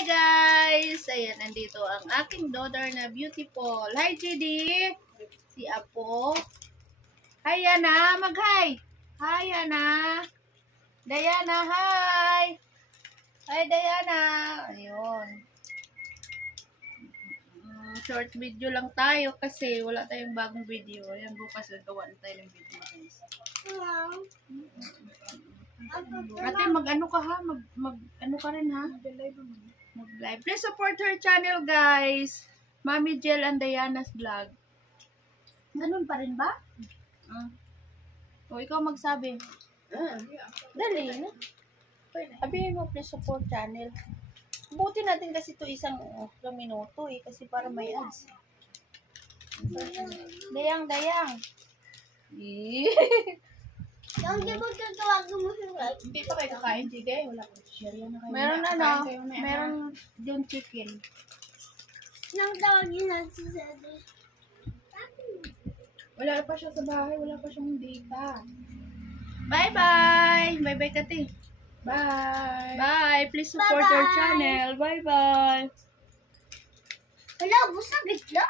Hi guys! Ayan, nandito ang aking daughter na beautiful. Hi GD! Si Apo. Hi Yana! Mag-hi! Hi Yana! Diana, hi! Hi Diana! Ayun. Short video lang tayo kasi wala tayong bagong video. Ayan, bukas gagawa na tayo ng video guys. Ate, mag-ano ka ha? Mag-ano ka rin ha? Mag-live. Please support her channel, guys. Mami Jel and Diana's vlog. Ganun pa rin ba? O, ikaw magsabi. Dali. Sabihin mo, please support channel. Buti natin kasi ito isang minuto eh. Kasi para may ads. Dayang. Yung di ba tatawagin mo sila? Hindi pa kayo kakain, Jide. Wala ko. Share yan na kayo. Meron meron yung chicken. Nang tawagin natin sila. Wala pa siya sa bahay. Wala pa siyang data. Bye-bye! Bye-bye, Kati. Bye! Bye! Please support our channel. Bye-bye! Wala, busa bigla.